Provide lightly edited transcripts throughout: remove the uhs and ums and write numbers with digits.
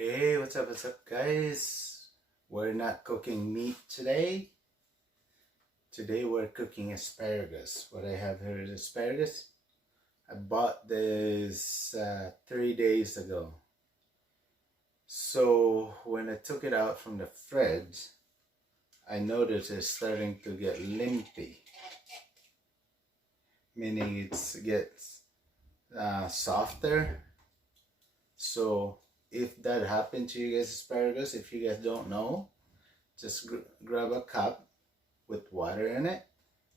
Hey, what's up, guys? We're not cooking meat today. Today we're cooking asparagus. What I have here is asparagus. I bought this 3 days ago. So when I took it out from the fridge, I noticed it's starting to get lumpy, meaning it gets softer. So if that happened to you guys, asparagus, if you guys don't know, just grab a cup with water in it,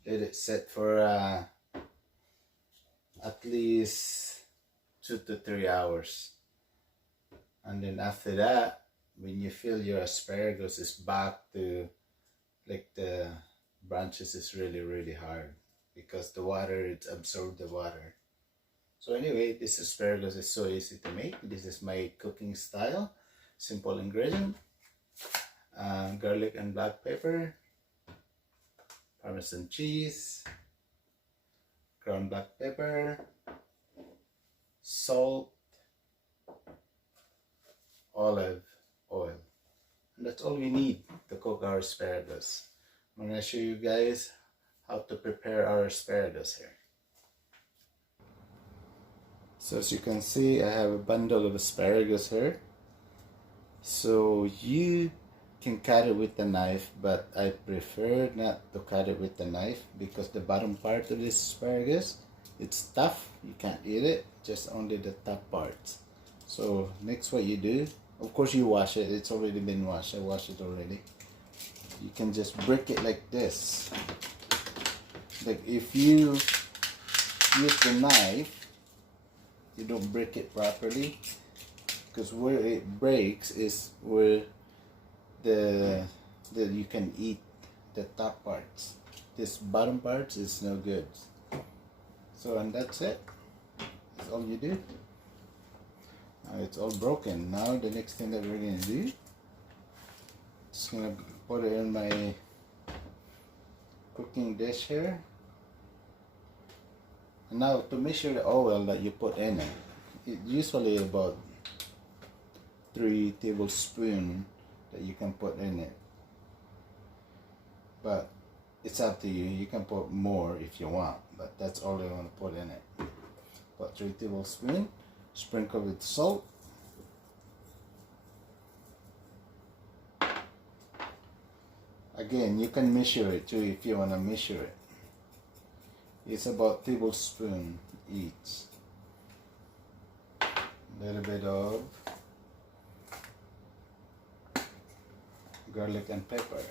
let it sit for at least 2 to 3 hours, and then after that, when you feel your asparagus is back to like the branches is really hard because the water, it's absorbed the water. So anyway, this asparagus is so easy to make. This is my cooking style. Simple ingredient: garlic and black pepper, parmesan cheese, ground black pepper, salt, olive oil. And that's all we need to cook our asparagus. I'm going to show you guys how to prepare our asparagus here. So as you can see, I have a bundle of asparagus here. So you can cut it with a knife, but I prefer not to cut it with a knife because the bottom part of this asparagus, it's tough. You can't eat it, just only the top parts. So next, what you do, of course you wash it. It's already been washed. I washed it already. You can just break it like this. Like if you use the knife, you don't break it properly, because where it breaks is where the you can eat the top parts. This bottom parts is no good. So, and that's it. That's all you do. Now it's all broken. Now the next thing that we're gonna do, just gonna put it in my cooking dish here. And now to measure the oil that you put in it, it's usually about 3 tablespoons that you can put in it, but it's up to you. You can put more if you want, but that's all I want to put in it. About 3 tablespoons. Sprinkle with salt. Again, you can measure it too if you want to measure it. It's about tablespoon each. A little bit of garlic and pepper.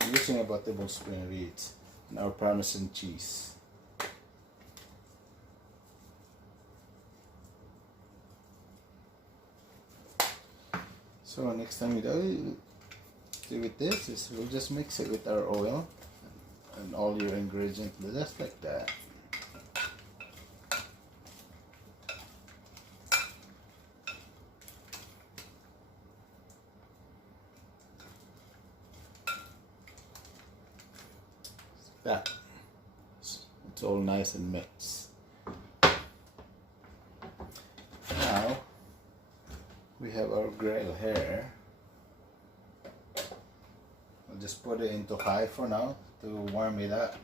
So using about tablespoon each, and our parmesan cheese. So next time we do with this is we'll just mix it with our oil and all your ingredients just like that. That it's all nice and mixed. Now we have our grill here. I'll just put it into high for now to warm it up.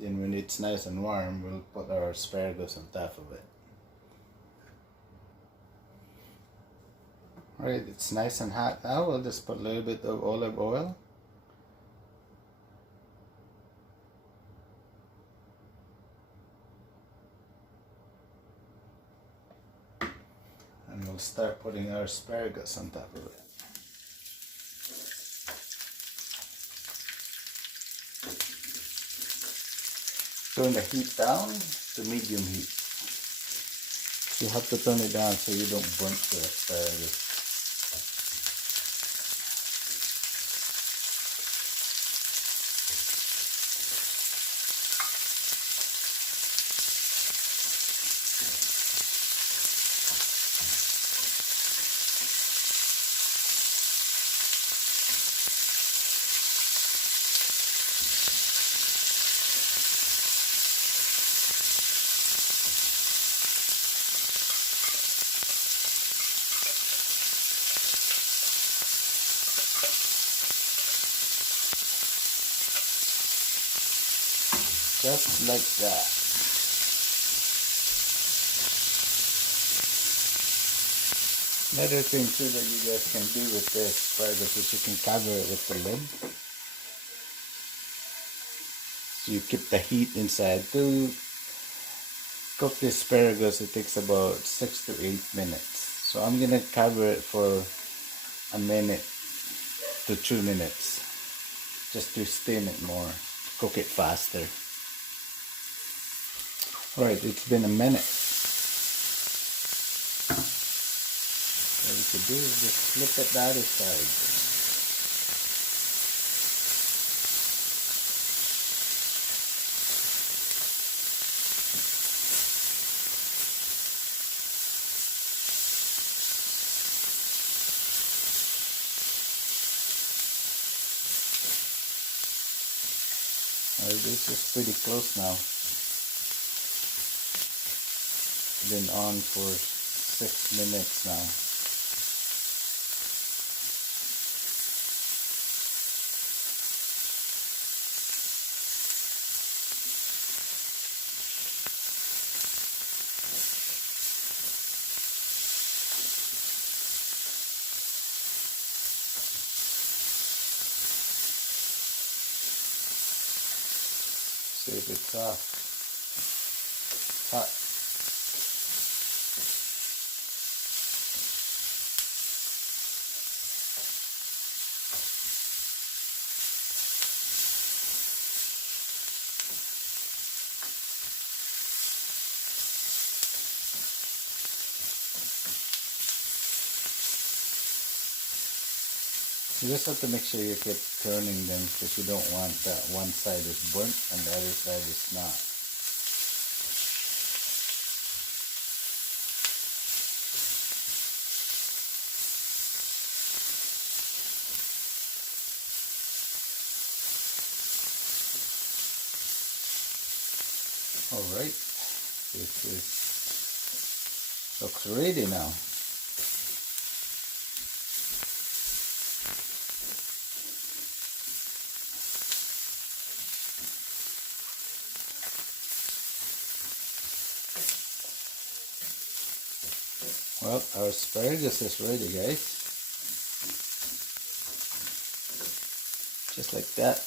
Then when it's nice and warm, we'll put our asparagus on top of it. Alright, it's nice and hot now. We'll just put a little bit of olive oil. And we'll start putting our asparagus on top of it. Turn the heat down to medium heat. You have to turn it down so you don't burn the asparagus. just like that. Another thing too that you guys can do with this asparagus is you can cover it with the lid. So you keep the heat inside. To cook the asparagus, it takes about 6 to 8 minutes. So I'm gonna cover it for a minute to 2 minutes, just to steam it more, cook it faster. Alright, it's been a minute. What we could do is just flip it the other side. This is pretty close now. Been on for 6 minutes now. See if it's hot. You just have to make sure you keep turning them, because you don't want that one side is burnt and the other side is not. Alright, looks ready now. Well, our asparagus is ready, guys. Just like that.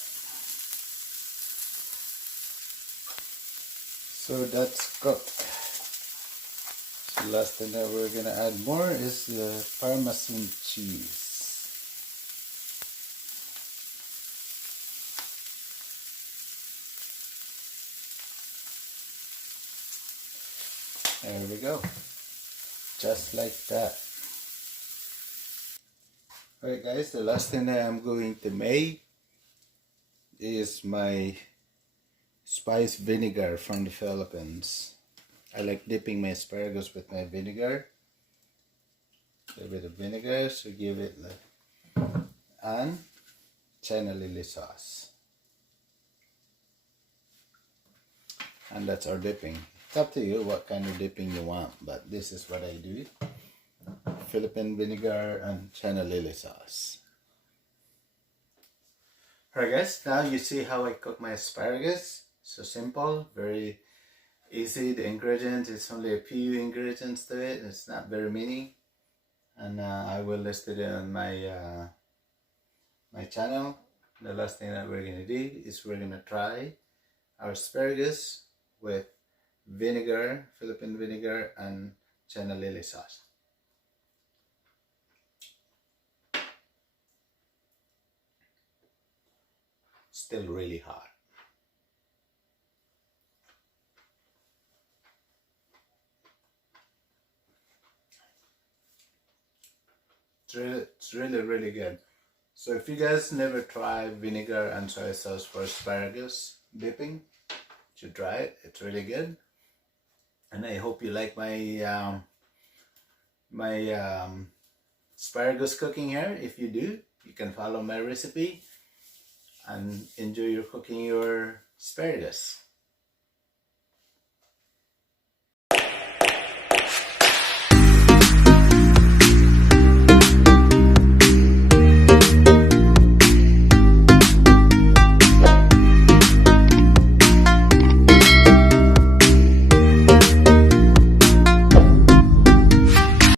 So that's cooked. So the last thing that we're gonna add more is the parmesan cheese. There we go. Just like that. Alright guys, the last thing that I'm going to make is my spice vinegar from the Philippines. I like dipping my asparagus with my vinegar. A little bit of vinegar, so give it and China lily sauce. And that's our dipping. It's up to you what kind of dipping you want, but this is what I do. Philippine vinegar and China lily sauce. Alright guys, now you see how I cook my asparagus. So simple, very easy. The ingredients, it's only a few ingredients to it. It's not very many. And I will list it on my my channel. The last thing that we're gonna do is we're gonna try our asparagus with vinegar, Philippine vinegar and China lily sauce. Still really hot. It's really good. So if you guys never try vinegar and soy sauce for asparagus dipping, you should try it. It's really good. And I hope you like my asparagus cooking here. If you do, you can follow my recipe and enjoy your cooking your asparagus.